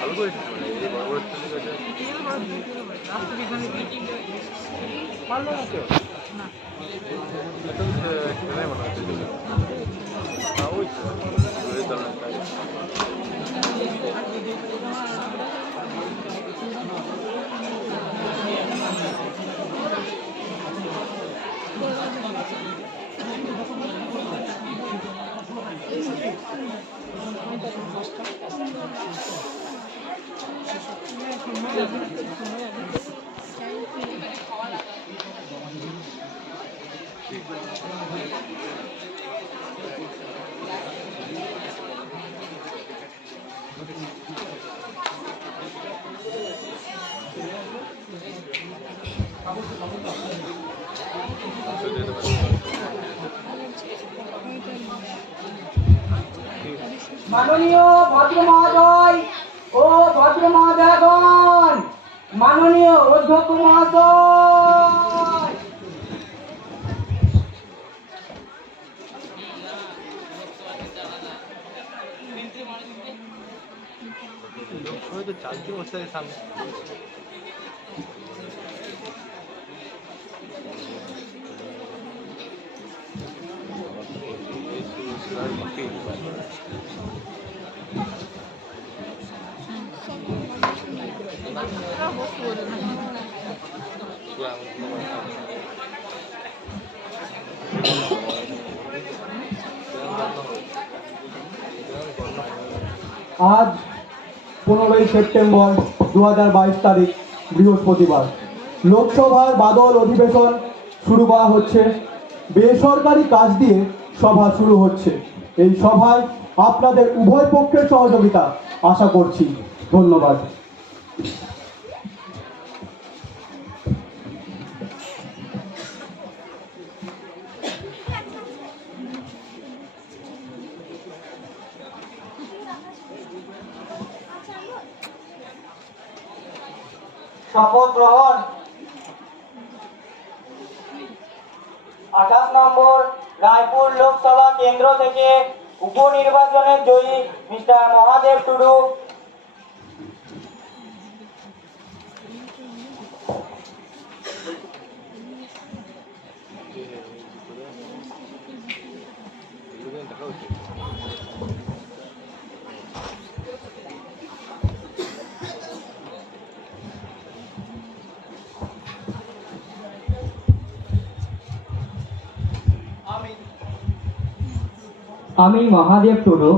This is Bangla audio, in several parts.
ভালো করে ভালো আছে মনে হচ্ছে ওই ধরনের কাজ মাননীয় ভদ্র মহোদয় ও ভদ্র মহোদয়গণ, মাননীয় অধ্যক্ষ মহোদয়, তো চালছি বসে সামনে আজ 15ই সেপ্টেম্বর 2022 তারিখ বৃহস্পতিবার লোকসভার বাদল অধিবেশন শুরু করা হচ্ছে। বেসরকারি কাজ দিয়ে সভা শুরু হচ্ছে। এই সভায় আপনাদের উভয় পক্ষের সহযোগিতা আশা করছি। ধন্যবাদ। শপথ গ্রহণ। 28 নম্বর রায়পুর লোকসভা কেন্দ্র থেকে উপনির্বাচনের জয়ী মিস্টার মহাদেব টুডু। আমি মহাদেব টুডু,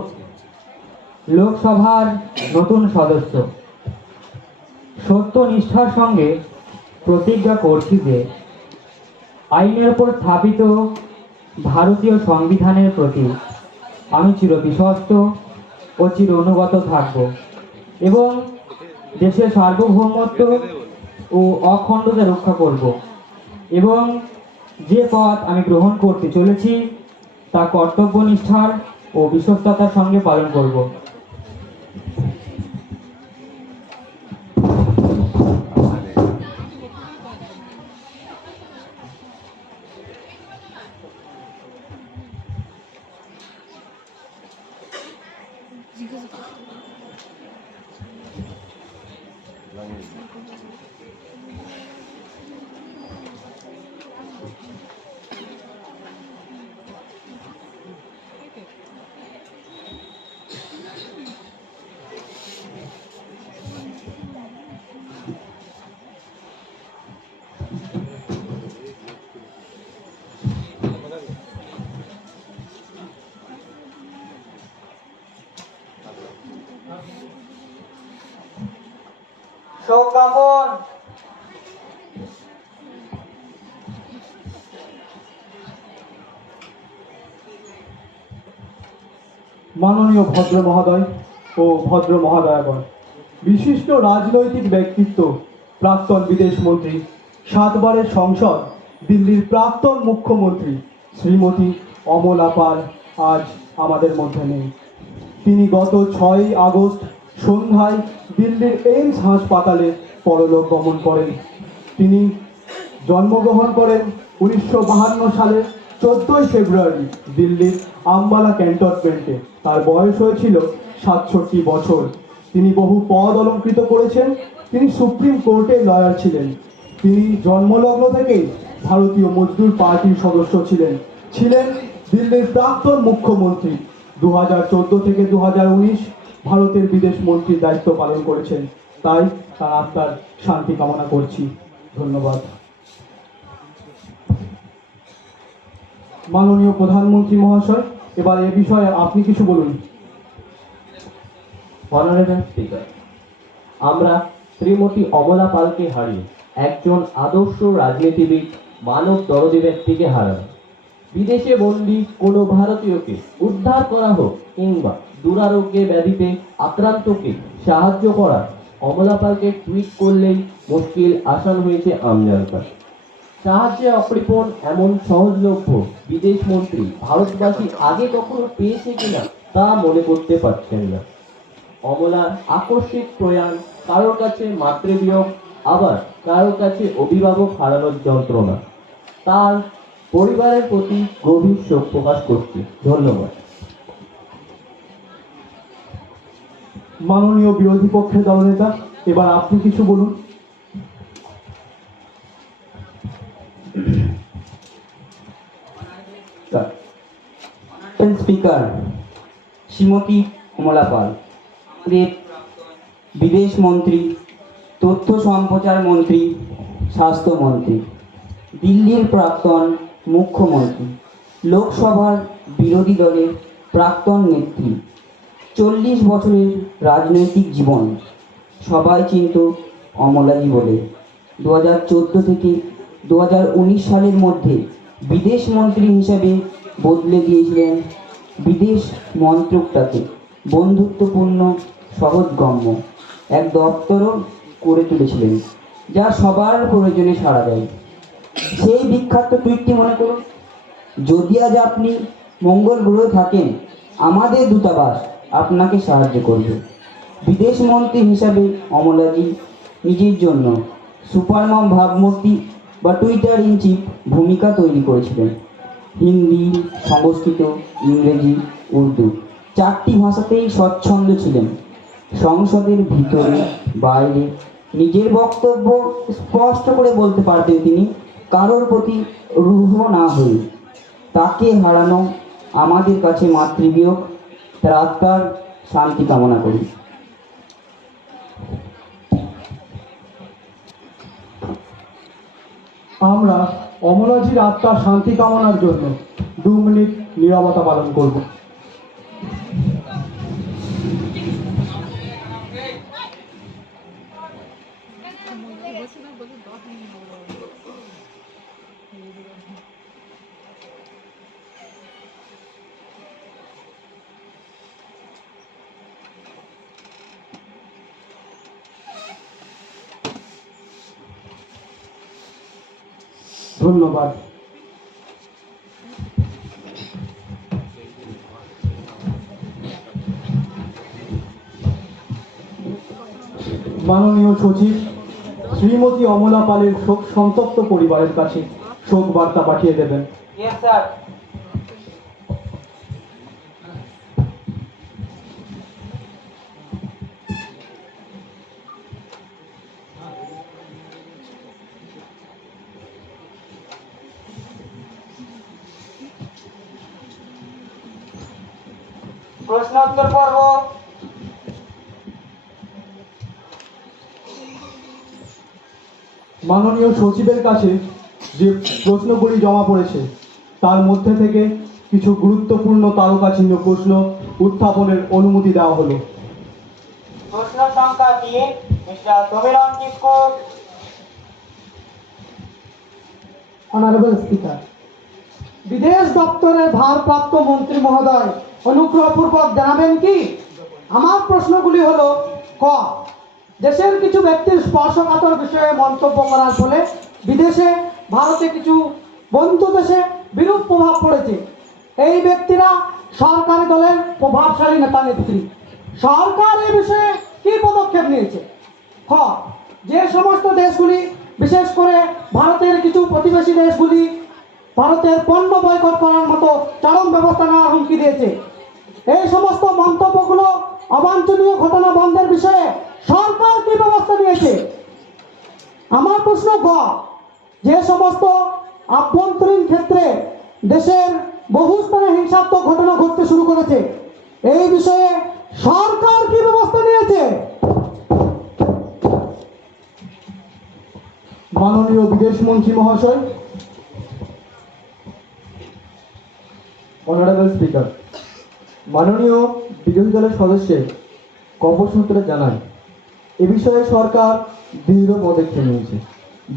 লোকসভার নতুন সদস্য, সত্যনিষ্ঠার সঙ্গে প্রতিজ্ঞা করছি যে আইনের উপর স্থাপিত ভারতীয় সংবিধানের প্রতি আমি চিরবিশ্বস্ত ও চির অনুগত থাকব এবং দেশের সার্বভৌমত্ব ও অখণ্ডতা রক্ষা করব এবং যে পথ আমি গ্রহণ করতে চলেছি তা কর্তব্যনিষ্ঠার ও বিশ্বস্ততার সঙ্গে পালন করব। শোক জ্ঞাপন। মাননীয় ভদ্র মহোদয় ও ভদ্র মহোদয়গণ, বিশিষ্ট রাজনৈতিক ব্যক্তিত্ব, প্রাক্তন বিদেশ মন্ত্রী, 7 বারের সংসদ, দিল্লির প্রাক্তন মুখ্যমন্ত্রী শ্রীমতী অমলা পাল আজ আমাদের মধ্যে নেই। তিনি গত 6ই আগস্ট সন্ধ্যায় দিল্লির এইমস হাসপাতালে পরলোক গমন করেন। তিনি জন্মগ্রহণ করেন 1952 সালের 14ই ফেব্রুয়ারি দিল্লির আম্বালা ক্যান্টনমেন্টে। তার বয়স হয়েছিল 67 বছর। তিনি বহু পদ অলঙ্কৃত করেছেন। তিনি সুপ্রিম কোর্টের লয়ার ছিলেন। তিনি জন্মলগ্ন থেকেই ভারতীয় মজদুর পার্টির সদস্য ছিলেন। ছিলেন দিল্লির প্রাক্তন মুখ্যমন্ত্রী। 2014 থেকে 2019 ভারতের বিদেশ মন্ত্রীর দায়িত্ব পালন করেছেন। তাই তার আত্মার শান্তি কামনা করছি। ধন্যবাদ। মাননীয় প্রধানমন্ত্রী মহাশয়, এবার এ বিষয়ে আপনি কিছু বলুন। অনারেবল স্পিকার, আমরা শ্রীমতী অমলা পালকে হারিয়ে একজন আদর্শ রাজনীতিবিদ, মানব দরদী ব্যক্তিকে হারালাম। বিদেশে বন্দী কোনো ভারতীয়কে উদ্ধার করা হোক কিংবা দুরারোগ্যে ব্যাধিতে আক্রান্তকে সাহায্য করা, অমলা পালকে টুইট করলেই মুশকিল আসান হয়েছে আমজনতার। সাহায্যে অকৃপণ এমন সহজলভ্য বিদেশ মন্ত্রী ভারতবাসী আগে কখনো পেয়েছে কিনা তা মনে করতে পারছেন না। অমলার আকস্মিক প্রয়াণ কারোর কাছে মাতৃবিয়োগ, আবার কারোর কাছে অভিভাবক হারানোর যন্ত্রণা। তার পরিবারের প্রতি গভীর শোক প্রকাশ করছি। ধন্যবাদ। মাননীয় বিরোধী পক্ষের দলনেতা, এবার আপনি কিছু বলুন। স্পিকার শ্রীমতী কমলা পাল, আমাদের বিদেশ মন্ত্রী, তথ্য সম্প্রচার মন্ত্রী, স্বাস্থ্যমন্ত্রী, দিল্লির প্রাক্তন মুখ্যমন্ত্রী, লোকসভার বিরোধী দলের প্রাক্তন নেত্রী, 40 বছরের রাজনৈতিক জীবন। সবাই চিনত অমলাজি বলে। 2014 থেকে 2019 সালের মধ্যে বিদেশ মন্ত্রী হিসাবে বদলে দিয়েছিলেন বিদেশ মন্ত্রকটাকে। বন্ধুত্বপূর্ণ, সহজগম্য এক দপ্তরও করে তুলেছিলেন, যা সবার প্রয়োজনে সাড়া দেয়। সেই বিখ্যাত টুইটটি মনে করুন, যদি আজ আপনি মঙ্গল গ্রহে থাকেন, আমাদের দূতাবাস আপনাকে সাহায্য করবে। বিদেশ মন্ত্রী হিসাবে অমলাজি নিজের জন্য সুপারমম ভাবমূর্তি বা টুইটার ইন চিফ ভূমিকা তৈরি করেছিলেন। হিন্দি, সংস্কৃত, ইংরেজি, উর্দু 4টি ভাষাতেই স্বচ্ছন্দ ছিলেন। সংসদের ভিতরে বাইরে নিজের বক্তব্য স্পষ্ট করে বলতে পারতেন তিনি, কারোর প্রতি রূঢ় না হয়ে। তাকে হারানো আমাদের কাছে মাতৃবিয়োগ। তার আত্মার শান্তি কামনা করি। আমরা অমলাজির আত্মার শান্তি কামনার জন্য 2 মিনিট নীরবতা পালন করব। ধন্যবাদ। মাননীয় সচিব শ্রীমতী অমলা পালের শোক সন্তপ্ত পরিবারের কাছে শোক বার্তা পাঠিয়ে দেবেন। Yes sir. প্রশ্নোত্তর পর্ব। মাননীয় সচিবের কাছে যে প্রশ্নগুলি জমা পড়েছে তার মধ্যে থেকে কিছু গুরুত্বপূর্ণ তারকাচিহ্ন প্রশ্ন উত্থাপনের অনুমতি দেওয়া হলো। প্রশ্ন সংখ্যা 3, মিস্টার সমীরণ কিস্কু। অনারেবল স্পিকার, বিদেশ দপ্তরের ভারপ্রাপ্ত মন্ত্রী মহোদয় অনুগ্রহপূর্বক জানাবেন কি আমার প্রশ্নগুলি হলো: ক, দেশের কিছু ব্যক্তির স্পর্শকাতর বিষয়ে মন্তব্য করার ফলে বিদেশে ভারতে কিছু বন্ধু দেশে বিরূপ প্রভাব পড়েছে। এই ব্যক্তিরা সরকারি দলের প্রভাবশালী নেতা নেত্রী। সরকার এই বিষয়ে কি পদক্ষেপ নিয়েছে? খ, যে সমস্ত দেশগুলি, বিশেষ করে ভারতের কিছু প্রতিবেশী দেশগুলি ভারতের পণ্য বয়কট ব্যবস্থা নেওয়ার হুমকি দিয়েছে। এই সমস্ত মন্তব্যগুলো অবাঞ্ছনীয় ঘটনা বন্ধের বিষয়ে সরকার কি ব্যবস্থা নিয়েছে? আমার প্রশ্ন গ, যে সমস্ত আভ্যন্তরীণ ক্ষেত্রে দেশের বহু স্থানে হিংসাত্মক ঘটনা ঘটতে শুরু করেছে, এই বিষয়ে সরকার কি ব্যবস্থা নিয়েছে? মাননীয় বিদেশ মন্ত্রী মহাশয়, অনারেবল স্পিকার, মাননীয় বিরোধী দলের সদস্যের কপসূত্রে জানায় এ বিষয়ে সরকার দৃঢ় পদক্ষেপ নিয়েছে।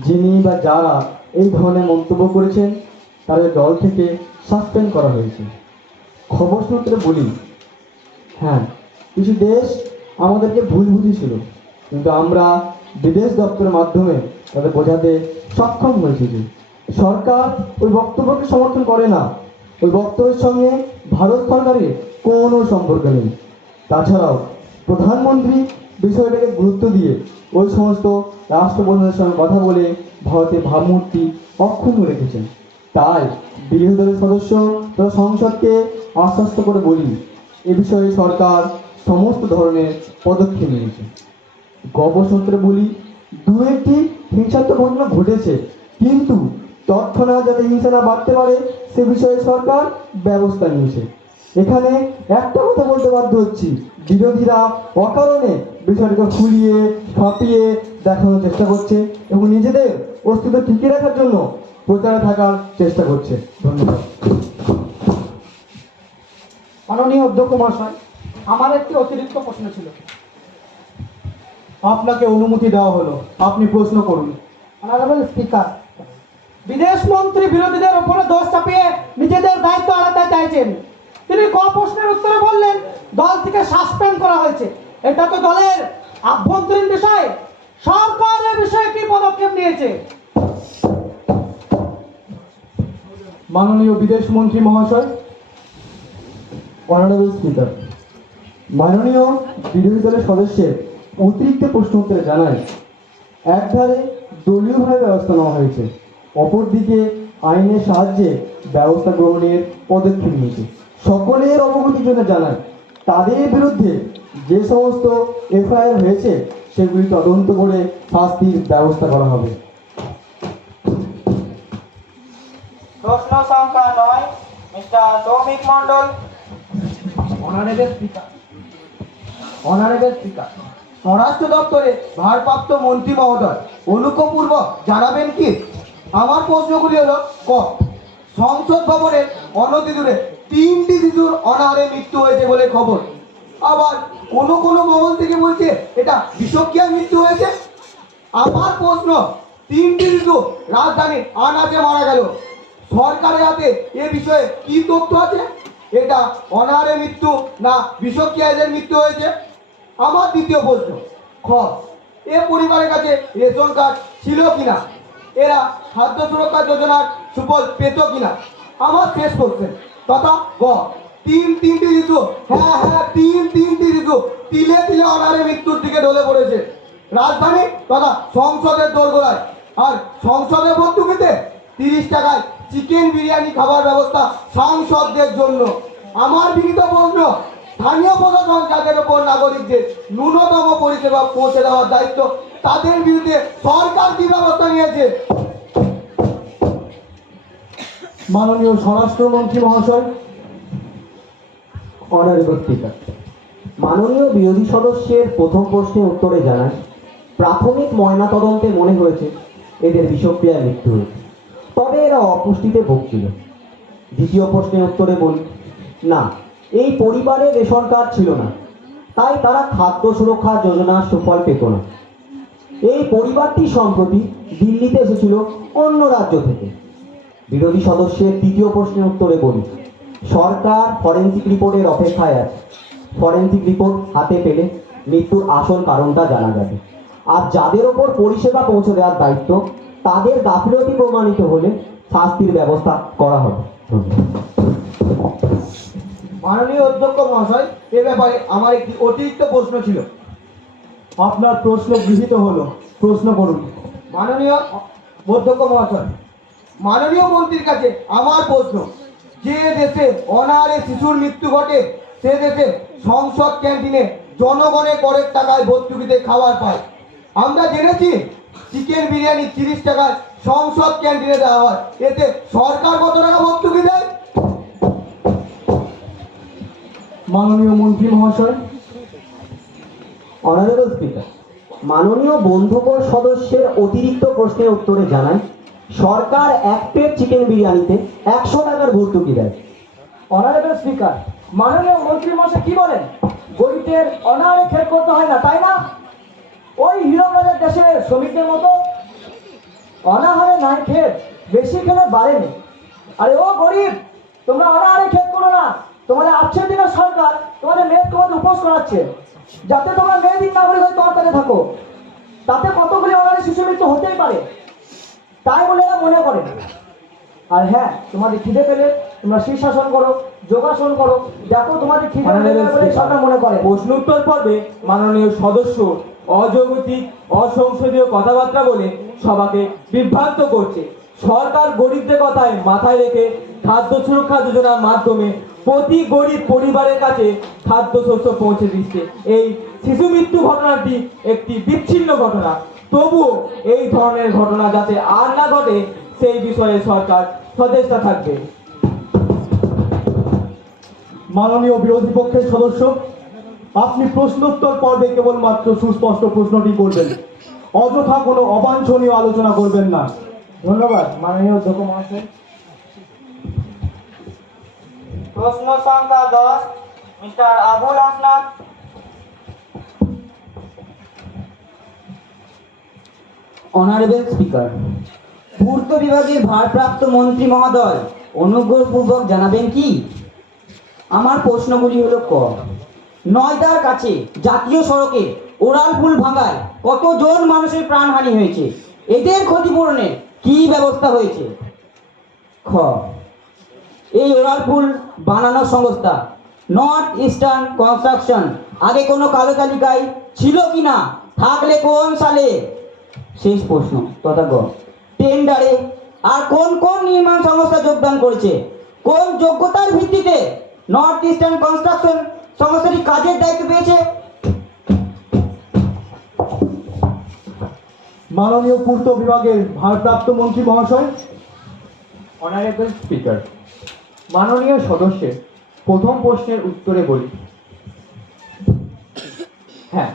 যিনি বা যারা এই ধরনের মন্তব্য করেছেন তাদের দল থেকে সাসপেন্ড করা হয়েছে। খবর সূত্রে বলি, হ্যাঁ, কিছু দেশ আমাদেরকে ভুল বুঝেছিল, কিন্তু আমরা বিদেশ দপ্তরের মাধ্যমে তাদের বোঝাতে সক্ষম হয়েছি যে সরকার ওই বক্তব্যকে সমর্থন করে না। ওই বক্তব্যের সঙ্গে ভারত সরকারের কোনো সম্পর্ক নেই। তাছাড়াও প্রধানমন্ত্রী বিষয়টাকে গুরুত্ব দিয়ে ওই সমস্ত রাষ্ট্রপ্রধানের সঙ্গে কথা বলে ভারতের ভাবমূর্তি অক্ষুণ্ণ রেখেছেন। তাই বিরোধী দলের সদস্য তথা সংসদকে আশ্বস্ত করে বলি, এ বিষয়ে সরকার সমস্ত ধরনের পদক্ষেপ নিয়েছে। গবেষণাতে বলি, দু একটি হিংসাত্মক ঘটনা ঘটেছে, কিন্তু তৎক্ষণাৎ যাতে হিংসা না বাড়তে পারে সে বিষয়ে সরকার ব্যবস্থা নিয়েছে। এখানে একটা কথা বলতে বাধ্য হচ্ছি, বিরোধীরা অকারণে বিষয়টাকে ফুলিয়ে ফাঁপিয়ে দেখানোর চেষ্টা করছে এবং নিজেদের অস্তিত্ব টিকিয়ে রাখার জন্য প্রচারে থাকার চেষ্টা করছে। ধন্যবাদ। মাননীয় অধ্যক্ষ মহাশয়, আমার একটি অতিরিক্ত প্রশ্ন ছিল। আপনাকে অনুমতি দেওয়া হলো, আপনি প্রশ্ন করুন। অনারেবল স্পিকার, বিদেশ মন্ত্রী বিরোধীদের উপরে দোষ চাপিয়ে নিজেদের দায়িত্ব এড়াতে চাইছেন। তিনি ক প্রশ্নের উত্তরে বললেন দল থেকে সাসপেন্ড করা হয়েছে। এটা তো দলের আভ্যন্তরীণ বিষয়। সরকার এ বিষয়ে কি পদক্ষেপ নিয়েছে? মাননীয় বিদেশ মন্ত্রী মহাশয়, অনারেবল স্পিকার, মাননীয় বিরোধী দলের সদস্যের অতিরিক্ত প্রশ্ন উত্তরে জানায়, একধারে দলীয়ভাবে ব্যবস্থা নেওয়া হয়েছে, অপরদিকে আইনের সাহায্যে ব্যবস্থা গ্রহণের পদক্ষেপ নিয়েছে। সকলের অবগতির জন্য জানায়, তাদের বিরুদ্ধে যে সমস্ত এফআইআর হয়েছে সেগুলি তদন্ত করে শাস্তির ব্যবস্থা করা হবে। প্রশ্ন সংখ্যা 9, মিস্টার সৌমিক মণ্ডল। অনারেবল স্পিকার, অনারেবল স্পিকার, স্বরাষ্ট্র দপ্তরে ভারপ্রাপ্ত মন্ত্রী মহোদয় অনুজ্ঞাপূর্বক জানাবেন কি? আমার প্রশ্নগুলি হলো, ক, সংসদ ভবনের অনতি দূরে 3টি শিশুর অনাহারে মৃত্যু হয়েছে বলে খবর, আবার কোন কোন মহল থেকে বলছে এটা বিষক্রিয়ায় মৃত্যু হয়েছে। আমার প্রশ্ন, 3টি শিশু রাজধানীর আনাচে মারা গেল, সরকারের হাতে এ বিষয়ে কি তথ্য আছে? এটা অনাহারে মৃত্যু না বিষক্রিয়ায় মৃত্যু হয়েছে? আমার দ্বিতীয় প্রশ্ন, খ, এ পরিবারের কাছে রেশন কার্ড ছিল কিনা? এরা খাদ্য সুরক্ষা যোজনার সুফল পেত কিনা? আমার শেষ প্রশ্ন, তথা গ, তিনটি শিশু, হ্যাঁ, তিনটি শিশু তিলে তিলে অনাহারে মৃত্যুর দিকে ঢলে পড়েছে রাজধানী তথা সংসদের দোরগোড়ায়। আর সংসদের ভর্তুকিতে 30 টাকায় চিকেন বিরিয়ানি খাবার ব্যবস্থা সাংসদদের জন্য। আমার বিনীত প্রশ্ন, স্থানীয় প্রশাসন যাদের উপর নাগরিকদের ন্যূনতম পরিষেবা পৌঁছে দেওয়ার দায়িত্ব, তাদের বিরুদ্ধে সরকার কি ব্যবস্থা নিয়েছে? মাননীয় স্বরাষ্ট্রমন্ত্রী মহাশয়। অনারেবল স্পিকার, মাননীয় বিরোধী সদস্যের প্রথম প্রশ্নের উত্তরে জানায়, প্রাথমিক ময়নাতদন্তে মনে হয়েছে এদের বিষক্রিয়ায় মৃত্যু হয়েছে, তবে এরা অপুষ্টিতে ভুগছিল। দ্বিতীয় প্রশ্নের উত্তরে বলি, না, এই পরিবারে রেশন কার্ড ছিল না, তাই তারা খাদ্য সুরক্ষা যোজনার সুফল পেত না। এই পরিবারটি সম্প্রতি দিল্লিতে এসেছিল অন্য রাজ্য থেকে। বিরোধী সদস্যের তৃতীয় প্রশ্নের উত্তরে বলি, সরকার ফরেন্সিক রিপোর্টের অপেক্ষায় আছে। ফরেন্সিক রিপোর্ট হাতে পেলে মৃত্যুর আসল কারণটা জানা যাবে। আর যাদের ওপর পরিষেবা পৌঁছে দেওয়ার দায়িত্ব, তাদের গাফিলতি প্রমাণিত হলে শাস্তির ব্যবস্থা করা হবে। মাননীয় অধ্যক্ষ মহাশয়, এ ব্যাপারে আমার একটি অতিরিক্ত প্রশ্ন ছিল। আপনার প্রশ্ন গৃহীত হলো, প্রশ্ন করুন। মাননীয় অধ্যক্ষ মহাশয়, মাননীয় মন্ত্রীর কাছে আমার প্রশ্ন, যে দেশে অনাহারে শিশুর মৃত্যু ঘটে সে দেশে সংসদ ক্যান্টিনে জনগণের করের টাকায় ভর্তুকিতে খাবার পায়। আমরা জেনেছি চিকেন বিরিয়ানি 30 টাকায় সংসদ ক্যান্টিনে দেওয়া হয়, এতে সরকার কত টাকা ভর্তুকি দেয়? মাননীয় মন্ত্রী মহাশয়। অনারেবল স্পিকার, মাননীয় বন্ধুবর সদস্যের অতিরিক্ত প্রশ্নের উত্তরে জানাই, সরকার এক প্লেট চিকেন বিরিয়ানিতে 100 টাকার ভর্তুকি দেয়। অনারেবল স্পিকার, মাননীয় মন্ত্রী মশাই কি বলেন? গরিবদের অনাহারে খেত করতে হয় না, তাই না? ওই হিরোবাজার দেশের শ্রমিকদের মতো অনাহারে নাই খেত, বেশি খেলে বাড়েনি। আরে ও গরিব, তোমরা অনাহারে খেত করো না। তোমাদের 8 দিনের সরকার তোমাদের মেয়ে তোমাদের উপোস করাচ্ছে, যাতে তোমরা মেয়ে দিন নাগরিক হয়ে তোমার কাছে থাকো। তাতে কতগুলি অনাহারে শিশু মৃত্যু হতেই পারে, তাই বলে এরা মনে করে। আর হ্যাঁ, তোমাদের খিদে পেলে তোমরা শীর্ষাসন করো, যোগাসন করো, দেখো তোমাদের খিদে পেলে বলে সরকার মনে করে। প্রশ্নোত্তর পর্বে মাননীয় সদস্য অযৌক্তিক অসংসদীয় কথাবার্তা বলে সবাকে বিভ্রান্ত করছে। সরকার গরিবদের কথায় মাথায় রেখে খাদ্য সুরক্ষা যোজনার মাধ্যমে প্রতি গরিব পরিবারের কাছে খাদ্যশস্য পৌঁছে দিচ্ছে। এই শিশু মৃত্যু ঘটনাটি একটি বিচ্ছিন্ন ঘটনা, তবুও এই ধরনের ঘটনা যাতে আর না ঘটে সেই বিষয়ে সরকার সচেষ্ট থাকবে। মাননীয় বিরোধী পক্ষের সদস্য, আপনি প্রশ্নোত্তর পর্বে কেবলমাত্র সুস্পষ্ট প্রশ্নটি করবেন, অযথা কোনো অবাঞ্ছনীয় আলোচনা করবেন না। ধন্যবাদ মাননীয় অধ্যক্ষ মহাশয়। প্রশ্ন সংখ্যা 10, mister Abul Hasnat. Honourable speaker, পূর্ত বিভাগের ভারপ্রাপ্ত মন্ত্রী মহোদয় অনুগ্রহপূর্বক জানাবেন কি? আমার প্রশ্নগুলি হলো ক, নয়দার কাছে জাতীয় সড়কে ওড়াল পুল ভাঙায় কতজন মানুষের প্রাণহানি হয়েছে? এদের ক্ষতিপূরণের কি ব্যবস্থা হয়েছে? খ, এই ওড়াল পুল বানানোর সংস্থা নর্থ ইস্টার্ন কনস্ট্রাকশন আগে কোনো কালো তালিকায় ছিল কিনা, থাকলে কোন সালে? শেষ প্রশ্ন তথা গ, টেন্ডারে আর কোন কোন নির্মাণ সংস্থা যোগদান করেছে? কোন যোগ্যতার ভিত্তিতে নর্থ ইস্টার্ন কনস্ট্রাকশন সংস্থাটি কাজের দায়িত্ব পেয়েছে? মাননীয় পূর্ত বিভাগের ভারপ্রাপ্ত মন্ত্রী মহাশয়। অনারেবল স্পিকার, মাননীয় সদস্যের প্রথম প্রশ্নের উত্তরে বলি, হ্যাঁ,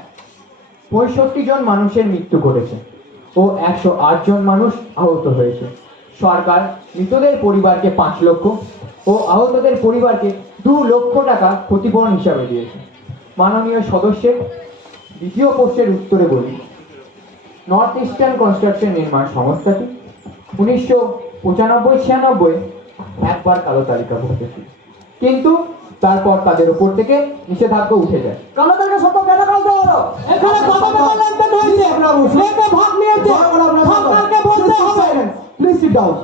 65 জন মানুষের মৃত্যু ঘটেছে ও 108 জন মানুষ আহত হয়েছে। সরকার মৃতদের পরিবারকে 5 লক্ষ ও আহতদের পরিবারকে 2 লক্ষ টাকা ক্ষতিপূরণ হিসাবে দিয়েছে। মাননীয় সদস্যের দ্বিতীয় প্রশ্নের উত্তরে বলি, নর্থ ইস্টার্ন কনস্ট্রাকশন নির্মাণ সংস্থাটি 1995-96 একবার কালো তালিকাভুক্ত ছিল, কিন্তু তারপর তাদের উপর থেকে নিষেধাজ্ঞা উঠে যায়। কালো তালিকা সত্য কেন কালতে হলো? এখানে কত টাকা লেনদেন হয়েছে? কে ভাগ নিয়েছে? সরকারকে বলতে হবে। Please sit down.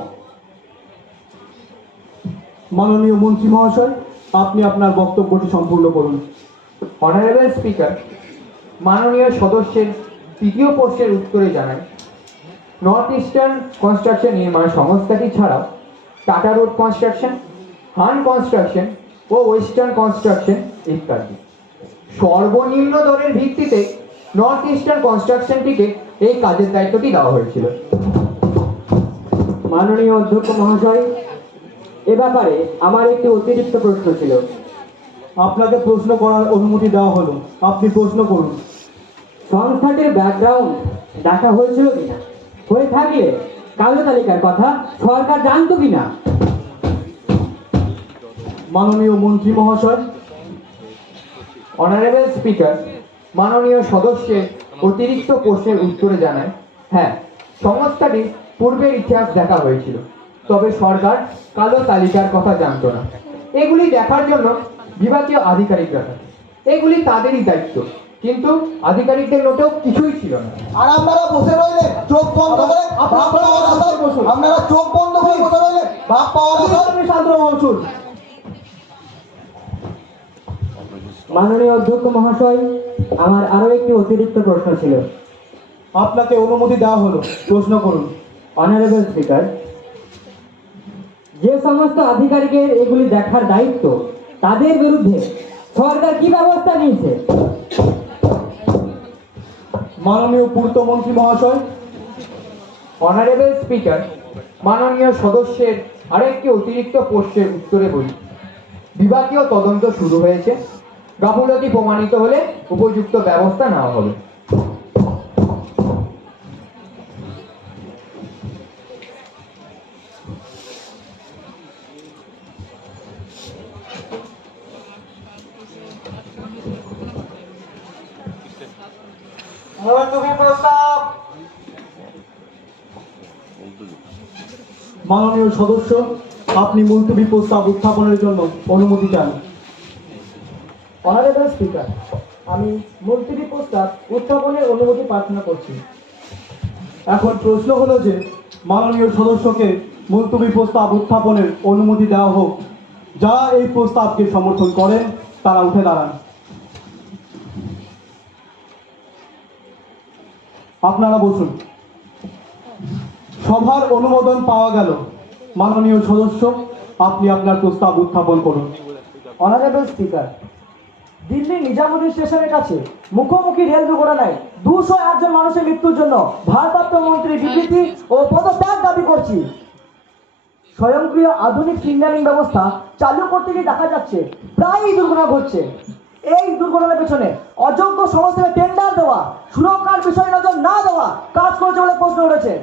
মাননীয় মন্ত্রী মহাশয়, আপনি আপনার বক্তব্যটি সম্পূর্ণ করুন। অনারেবল স্পিকার, মাননীয় সদস্যের তৃতীয় প্রশ্নের উত্তরে জানাই, নর্থ ইস্টার্ন কনস্ট্রাকশন নির্মাণ সংস্থাটি ছাড়াও টাটা রোড কনস্ট্রাকশন, হান কনস্ট্রাকশন ও ওয়েস্টার্ন কনস্ট্রাকশন ইত্যাদি সর্বনিম্ন দরের ভিত্তিতে নর্থ ইস্টার্ন কনস্ট্রাকশনটিকে এই কাজের দায়িত্বটি দেওয়া হয়েছিল। মাননীয় অধ্যক্ষ মহাশয়, এ ব্যাপারে আমার একটি অতিরিক্ত প্রশ্ন ছিল। আপনাকে প্রশ্ন করার অনুমতি দেওয়া হলো, আপনি প্রশ্ন করুন। সংস্থাটির ব্যাকগ্রাউন্ড দেখা হয়েছিল কিনা? হয়ে থাকলে কালো তালিকার কথা সরকার জানতো কিনা? মাননীয় মন্ত্রী মহাশয়। অনারেবল স্পিকার, মাননীয় সদস্যের অতিরিক্ত প্রশ্নের উত্তরে জানায়, হ্যাঁ, সংস্থাটির পূর্বের ইতিহাস দেখা হয়েছিল, তবে সরকার কালো তালিকার কথা জানতো না। এগুলি দেখার জন্য বিভাগীয় আধিকারিকরা থাকে, এগুলি তাদেরই দায়িত্ব, কিন্তু আধিকারিকদের নোটেও কিছুই ছিল না। আর আপনারা বসে রইলেন চোখ বন্ধ করে, আপনারা চোখ বন্ধ করে বসে রইলেন ভাব পাওয়ার আশায়। শান্ত মহসুল। মাননীয় অধ্যক্ষ মহাশয়, আমার আরো একটি অতিরিক্ত প্রশ্ন ছিল। আপনাকে অনুমতি দেওয়া হলো, প্রশ্ন করুন। অনারেবল স্পিকার, যে সমস্ত আধিকারিকের এগুলি দেখার দায়িত্ব, তাদের বিরুদ্ধে সরকার কি ব্যবস্থা নিয়েছে? মাননীয় পূর্তমন্ত্রী মহাশয়, অনারেবল স্পিকার, মাননীয় সদস্যের আরেকটি অতিরিক্ত প্রশ্নের উত্তরে বলি, বিভাগীয় তদন্ত শুরু হয়েছে। গাফিলতি প্রমাণিত হলে উপযুক্ত ব্যবস্থা নেওয়া হবে। মুলতবি প্রস্তাব। মাননীয় সদস্য, আপনি মুলতবি প্রস্তাব উত্থাপনের জন্য অনুমতি চান। অনারেবল স্পিকার, আমি মুলতবি প্রস্তাব উত্থাপনের অনুমতি প্রার্থনা করছি। এখন প্রশ্ন হলো যে মাননীয় সদস্যকে মুলতবি প্রস্তাব উত্থাপনের অনুমতি দেওয়া হোক। যারা এই প্রস্তাবকে সমর্থন করেন তারা উঠে দাঁড়ান। আপনারা বসুন। সভার অনুমোদন পাওয়া গেল। মাননীয় সদস্য, আপনি আপনার প্রস্তাব উত্থাপন করুন। অনারেবল স্পিকার, দিল্লি নিজামুদ্দিন স্টেশনের কাছে মুখোমুখি রেল দুর্ঘটনায় 201 জন মানুষের মৃত্যুর জন্য ভারপ্রাপ্ত মন্ত্রীর বিবৃতি ও পদত্যাগ দাবি করছি। স্বয়ংক্রিয় আধুনিক সিগন্যালিং ব্যবস্থা চালু করতে গিয়ে দেখা যাচ্ছে প্রায়ই দুর্ঘটনা ঘটছে। এই দুর্ঘটনার পেছনে অযোগ্য সংস্থাকে টেন্ডার দেওয়া, সুরক্ষার বিষয়ে নজর না দেওয়া কাজ করেছে বলে প্রশ্ন উঠেছে।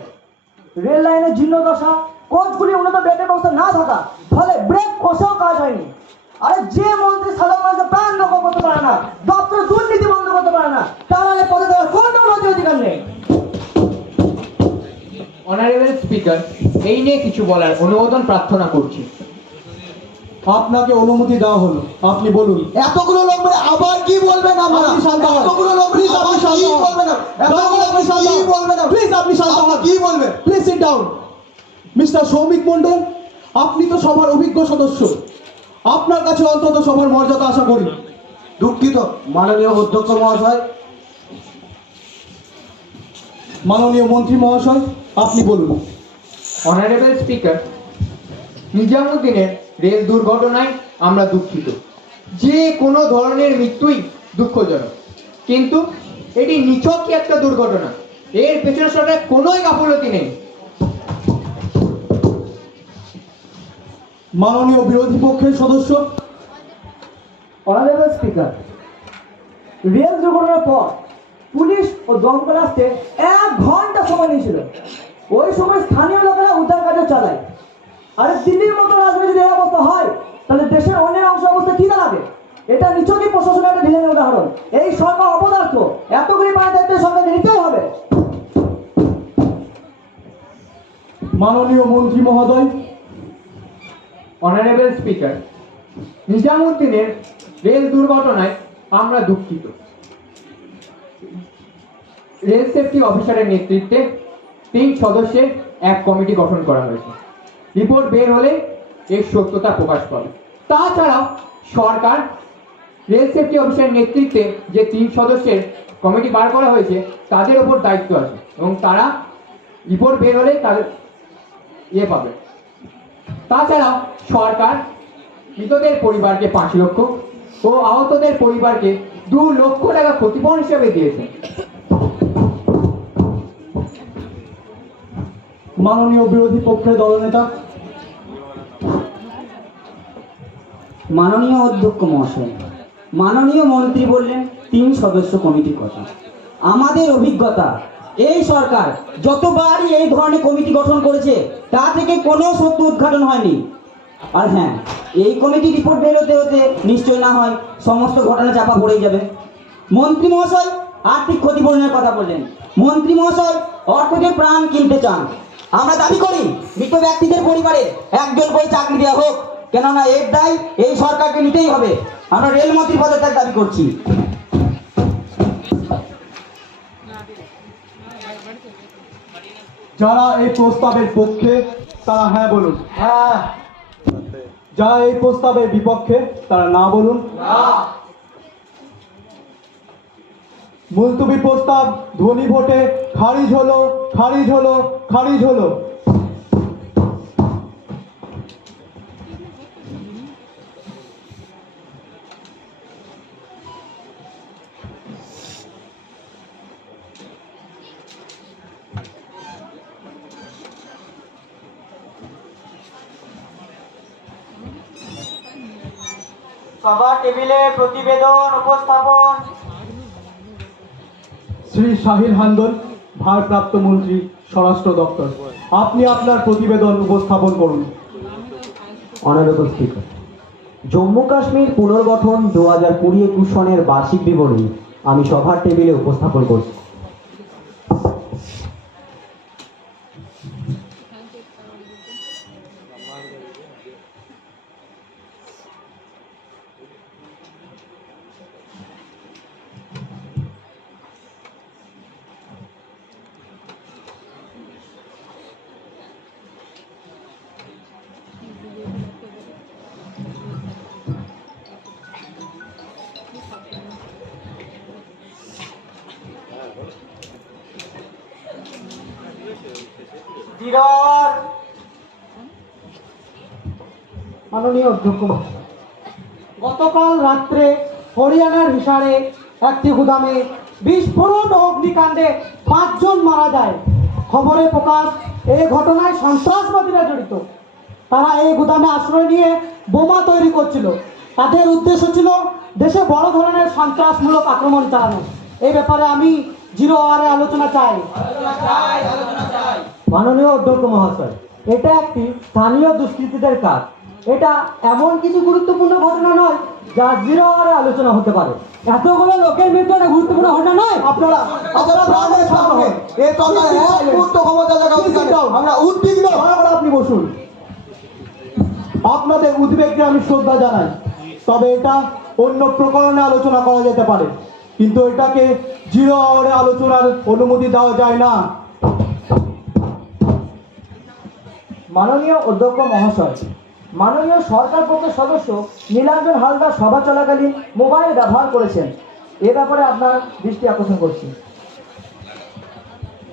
রেল লাইনের জীর্ণদশা, কোচগুলি উন্নত বেডের ব্যবস্থা না থাকা, ফলে ব্রেক কষেও কাজ হয়নি। আরে যে মন্ত্রী সাধারণ মানুষের প্রাণ রক্ষা করতে পারে না, দপ্তর দুর্নীতি বন্ধ করতে পারে না, তারা এই পদে দেওয়ার কোনো অধিকার নেই। অনারেবল স্পিকার, এই নিয়ে কিছু বলার অনুমোদন প্রার্থনা করছি। আপনাকে অনুমতি দেওয়া হলো, আপনি বলুন। এতগুলো লোক মানে আবার কি বলবেন আপনারা? আপনি শান্ত হন। এতগুলো লোক Please, আপনি শান্ত কি হন। বলবেন? এতগুলো আপনি শান্ত কি হন। বলবেন? Please, আপনি শান্ত হন। কি বলবেন? Please sit down. Mister Soumik Mondal, আপনি তো সভার অভিজ্ঞ সদস্য। আপনার কাছে অন্তত সভার মর্যাদা আশা করি। দুঃখিত মাননীয় অধ্যক্ষ মহাশয়। মাননীয় মন্ত্রী মহাশয়, আপনি বলুন। অনারেবল স্পিকার, নিজামুদ্দিনের রেল দুর্ঘটনায় আমরা দুঃখিত। যে কোনো ধরনের মৃত্যুই দুঃখজনক, কিন্তু এটি নিছকই একটা দুর্ঘটনা। এর পেছনে সরকারের কোনোই গাফিলতি নেই। মাননীয় বিরোধী পক্ষের সদস্য। অনারেবল স্পিকার, রেল দুর্ঘটনার পর পুলিশ ও দমকল আসতে 1 ঘন্টা সময় নিয়েছিল। ওই সময় স্থানীয় লোকেরা উদ্ধার কাজ চালায়। আর দিল্লির মতো রাজধানী যদি এই অবস্থা হয়, তাহলে দেশের অন্য অংশ অবস্থা কি দাঁড়াবে? এটা নিছকই প্রশাসনের একটা ঢিলের উদাহরণ। এই সরকার অপদার্থ, এতগুলি পানি দায়িত্ব সরকারকে নিতেই হবে। মাননীয় মন্ত্রী মহোদয়। অনারেবল স্পিকার, নিজামুদ্দিনের রেল দুর্ঘটনায় আমরা দুঃখিত। রেল সেফটি অফিসারের নেতৃত্বে 3 সদস্যের এক কমিটি গঠন করা হয়েছে। রিপোর্ট বের হলে এর সত্যতা প্রকাশ পাবে। তাছাড়াও সরকার রেল সেফটি অফিসারের নেতৃত্বে যে 3 সদস্যের কমিটি বার করা হয়েছে তাদের ওপর দায়িত্ব আছে, এবং তারা রিপোর্ট বের হলে তাদের পাবে। তাছাড়াও সরকার মৃতদের পরিবারকে 5 লক্ষ ও আহতদের পরিবারকে 2 লক্ষ টাকা ক্ষতিপূরণ হিসেবে দিয়েছে। মাননীয় বিরোধী পক্ষের দলনেতা। মাননীয় অধ্যক্ষ মহাশয়, মাননীয় মন্ত্রী বললেন 3 সদস্য কমিটির কথা। আমাদের অভিজ্ঞতা, এই সরকার যতবারই এই ধরনের কমিটি গঠন করেছে তা থেকে কোনো সত্য উদ্ঘাটন হয়নি। আর হ্যাঁ, এই কমিটি রিপোর্ট বের হতে হতে নিশ্চয় না হয় সমস্ত ঘটনা চাপা পড়ে যাবে। মন্ত্রী মহাশয় আর্থিক ক্ষতিপূরণের কথা বললেন। মন্ত্রী মহাশয় অর্থ দিয়ে প্রাণ কিনতে চান। আমরা দাবি করি মৃত ব্যক্তিদের পরিবারে 1 জন করে চাকরি দেওয়া হোক, কেননা এর দায় এই সরকারকে নিতেই হবে। আমরা রেলমন্ত্রী পদত্যাগ দাবি করছি। যারা এই প্রস্তাবের পক্ষে তারা হ্যাঁ বলুন। হ্যাঁ। যারা এই প্রস্তাবের বিপক্ষে তারা না বলুন। মুলতবি প্রস্তাব ধ্বনি ভোটে খারিজ হলো, খারিজ হলো, খারিজ হলো। সভা টেবিলে প্রতিবেদন উপস্থাপন। শ্রী শাহির হান্দল, ভারপ্রাপ্ত মন্ত্রী, স্বরাষ্ট্র দপ্তর। আপনি আপনার প্রতিবেদন উপস্থাপন করুন। অনারেবল স্পিকার, জম্মু কাশ্মীর পুনর্গঠন 2020-21 সনের বার্ষিক বিবরণী আমি সভার টেবিলে উপস্থাপন করছি। জিরোর মাননীয় অধ্যক্ষ মহাশয়, গতকাল রাত্রে হরিয়ানার হিসারে একটি গুদামে বিস্ফোরণ ও অগ্নিকাণ্ডে 5 জন মারা যায়। খবরে প্রকাশ, এই ঘটনায় সন্ত্রাসবাদীরা জড়িত। তারা এই গুদামে আশ্রয় নিয়ে বোমা তৈরি করছিল। তাদের উদ্দেশ্য ছিল দেশে বড় ধরনের সন্ত্রাসমূলক আক্রমণ চালানো। এই ব্যাপারে আমি 0 আওয়ারে আলোচনা চাই। মাননীয় অধ্যক্ষ মহাশয়, এটা একটি স্থানীয় দুষ্কৃতীদের কাজ। এটা এমন কিছু গুরুত্বপূর্ণ ঘটনা নয় যা 0 আওয়ারে আলোচনা হতে পারে। এতগুলো লোকের মৃত্যু একটা গুরুত্বপূর্ণ ঘটনা নয়। আপনারা আমরা উদ্বিগ্ন। আপনি বসুন। আপনাদের উদ্বেগকে আমি শ্রদ্ধা জানাই, তবে এটা অন্য প্রকরণে আলোচনা করা যেতে পারে, কিন্তু এটাকে 0 আওয়ারে আলোচনার অনুমতি দেওয়া যায় না। মাননীয় অধ্যক্ষ মহাশয়, মাননীয় সরকার পক্ষের সদস্য নীলাঞ্জন হালদার সভা চলাকালীন মোবাইল ব্যবহার করেছেন। এ ব্যাপারে আপনার দৃষ্টি আকর্ষণ করছি।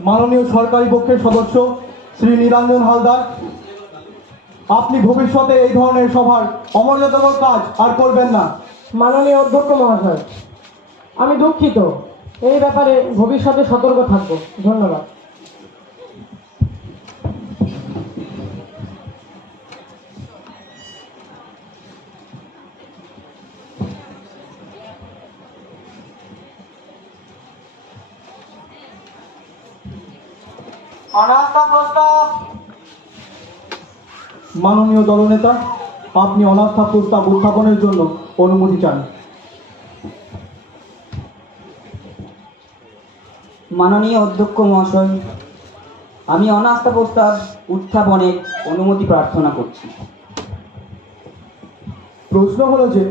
মাননীয় সরকারি পক্ষের সদস্য শ্রী নীলাঞ্জন হালদার, আপনি ভবিষ্যতে এই ধরনের সভার অমর্যাদাকর কাজ আর করবেন না। মাননীয় অধ্যক্ষ মহাশয়, আমি দুঃখিত। এই ব্যাপারে ভবিষ্যতে সতর্ক থাকব। ধন্যবাদ। অনাস্থা প্রস্তাব। মাননীয় দলনেতা, আপনি অনাস্থা প্রস্তাব উত্থাপনের জন্য অনুমতি চান। মাননীয় অধ্যক্ষ মহাশয়, আমি অনাস্থা প্রস্তাব উত্থাপনের অনুমতি প্রার্থনা করছি। প্রশ্ন হলো যে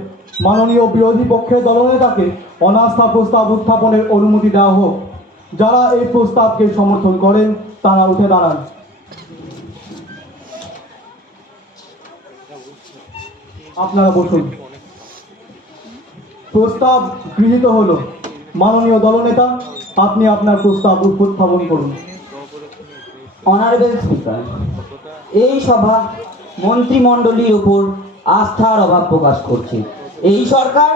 মাননীয় বিরোধী পক্ষের দলনেতাকে অনাস্থা প্রস্তাব উত্থাপনের অনুমতি দেওয়া হোক। যারা এই প্রস্তাবকে সমর্থন করেন তারা উঠে দাঁড়ান। আপনারা বসুন। প্রস্তাব গৃহীত হলো। মাননীয় দলনেতা, আপনি আপনার প্রস্তাব উত্থাপন করুন। অনারেবল স্পিকার, এই সভা মন্ত্রিমণ্ডলীর উপর আস্থার অভাব প্রকাশ করছে। এই সরকার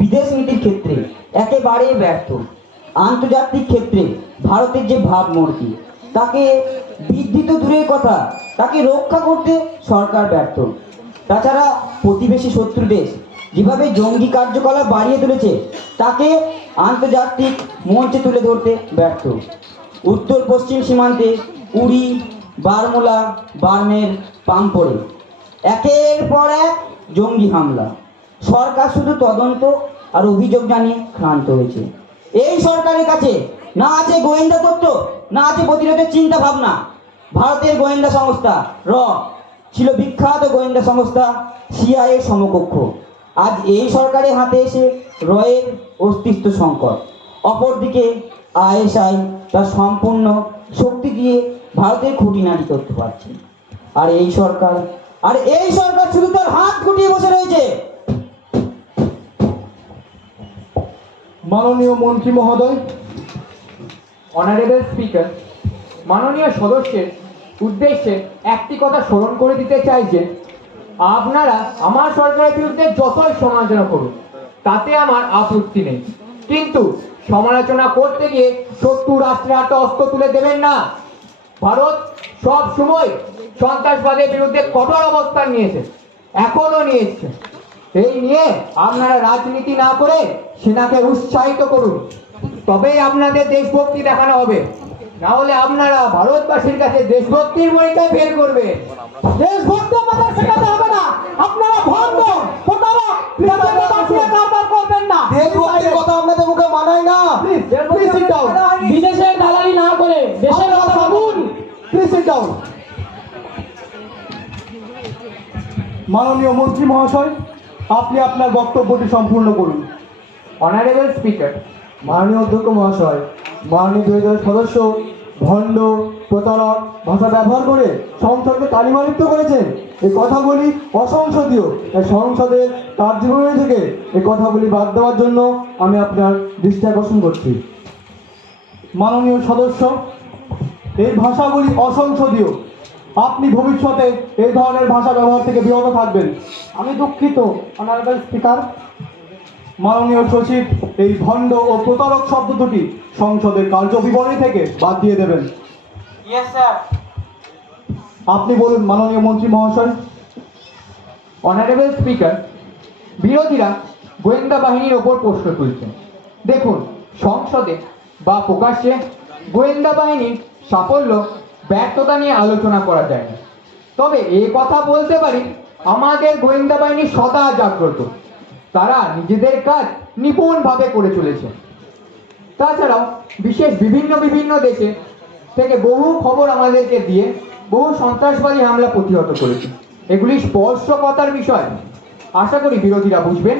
বিদেশ নীতির ক্ষেত্রে একেবারে ব্যর্থ। আন্তর্জাতিক ক্ষেত্রে ভারতের যে ভাবমূর্তি, তাকে বৃদ্ধি তো দূরের কথা, তাকে রক্ষা করতে সরকার ব্যর্থ। তাছাড়া প্রতিবেশী শত্রু দেশ যেভাবে জঙ্গি কার্যকলাপ বাড়িয়ে তুলেছে, তাকে আন্তর্জাতিক মঞ্চে তুলে ধরতে ব্যর্থ। উত্তর পশ্চিম সীমান্তে উড়ি, বারমুলা, বার্মের পাম্পড়ে একের পর এক জঙ্গি হামলা। সরকার শুধু তদন্ত আর অভিযোগ জানিয়ে ক্লান্ত হয়েছে। এই সরকারের কাছে না আছে গোয়েন্দা তথ্য, না আছে প্রতিরোধের চিন্তা ভাবনা। ভারতের গোয়েন্দা সংস্থা র ছিল বিখ্যাত গোয়েন্দা সংস্থা সিআইএ সমকক্ষ। আজ এই সরকারের হাতে এসে রয়ের অস্তিত্ব সংকট। অপরদিকে আইএসআই তার সম্পূর্ণ শক্তি দিয়ে ভারতের খুঁটিনাটি তথ্য পাচ্ছে। আর এই সরকার শুধু তার হাত গুটিয়ে বসে রয়েছে। মাননীয় মন্ত্রী মহোদয়, অনারেবল স্পিকার, মাননীয় সদস্যের উদ্দেশ্যে একটি কথা স্মরণ করে দিতে চাই যে আপনারা আমার সরকারের বিরুদ্ধে যতই সমালোচনা করুন তাতে আমার আপত্তি নেই, কিন্তু সমালোচনা করতে গিয়ে শত্রু রাষ্ট্রের হাতে অস্ত্র তুলে দেবেন না। ভারত সব সময় সন্ত্রাসবাদের বিরুদ্ধে কঠোর অবস্থান নিয়েছে, এখনো নিয়েছে। এই নিয়ে আপনারা রাজনীতি না করে সেনাকে উৎসাহিত করুন, তবেই আপনাদের দেশভক্তি দেখানো হবে। না হলে আপনারা ভারতবাসীর কাছে দেশভক্তির পরীক্ষায় ফেল করবেন। দেশভক্তি আমাদের শেখাতে হবে না, আপনারা ভণ্ড প্রতারক, দেশের কথা শুনে কারবার করবেন না। দেশভক্তির কথা আপনাদের মুখে মানায় না। Please sit down. বিদেশের দালালি না করে দেশের কথা ভাবুন। Please sit down. মাননীয় মন্ত্রী মহাশয়, আপনি আপনার বক্তব্যটি সম্পূর্ণ করুন। অনারেবল স্পিকার, মাননীয় অধ্যক্ষ মহাশয়, মাননীয় বিরোধী দলের সদস্য ভণ্ড প্রতারক ভাষা ব্যবহার করে সংসদকে কালিমালিপ্ত করেছেন। এই কথাগুলি অসংসদীয়। তাই সংসদের কার্যক্রম থেকে এই কথাগুলি বাদ দেওয়ার জন্য আমি আপনার দৃষ্টি আকর্ষণ করছি। মাননীয় সদস্য, এই ভাষাগুলি অসংসদীয়। আপনি ভবিষ্যতে এই ধরনের ভাষা ব্যবহার থেকে বিরত থাকবেন। আমি দুঃখিত অনারেবল স্পিকার। মাননীয় সচিব, এই ভণ্ড ও প্রতারক শব্দ দুটি সংসদের কার্যবিবরণী থেকে বাদ দিয়ে দেবেন। Yes sir. আপনি বলুন মাননীয় মন্ত্রী মহাশয়। অনারেবল স্পিকার, বিরোধীরা গোয়েন্দা বাহিনীর ওপর প্রশ্ন তুলছেন। দেখুন, সংসদে বা প্রকাশ্যে গোয়েন্দা বাহিনীর সাফল্য ব্যর্থতা নিয়ে আলোচনা করা যায় না, তবে এ কথা বলতে পারি আমাদের গোয়েন্দা বাহিনী সদা জাগ্রত। তারা নিজেদের কাজ নিপুণভাবে করে চলেছে। তাছাড়াও বিশেষ বিভিন্ন দেশে থেকে বহু খবর আমাদেরকে দিয়ে বহু সন্ত্রাসবাদী হামলা প্রতিহত করেছে। এগুলি স্পর্শকতার বিষয়। আশা করি বিরোধীরা বুঝবেন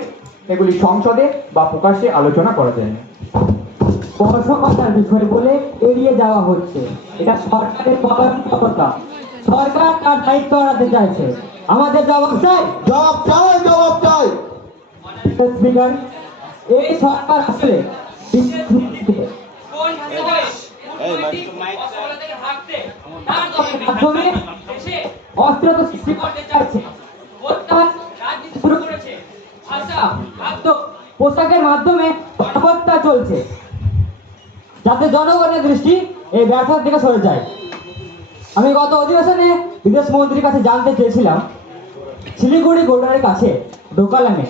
এগুলি সংসদে বা প্রকাশ্যে আলোচনা করা যায় না। স্পর্শকতার বিষয় বলে এড়িয়ে যাওয়া হচ্ছে, এটা সরকারের পরামর্শকতা। সরকার তার দায়িত্ব এড়াতে চাইছে। আমাদের জবাব চাই, জবাব চাই, জবাব চাই। স্পিকার, এই সরকার আসলে বিশেষ ভিত্তিতে মাধ্যমে দেশে অস্থিরতা সৃষ্টি করতে চাইছে। রাজনীতি শুরু করেছে, ভাষা, খাদ্য, পোশাকের মাধ্যমে গণহত্যা চলছে, যাতে জনগণের দৃষ্টি এই ব্যর্থতার দিকে সরে যায়। আমি গত অধিবেশনে বিদেশ মন্ত্রীর কাছে জানতে চেয়েছিলাম, শিলিগুড়ি গোল্ডারের কাছে ডোকালামে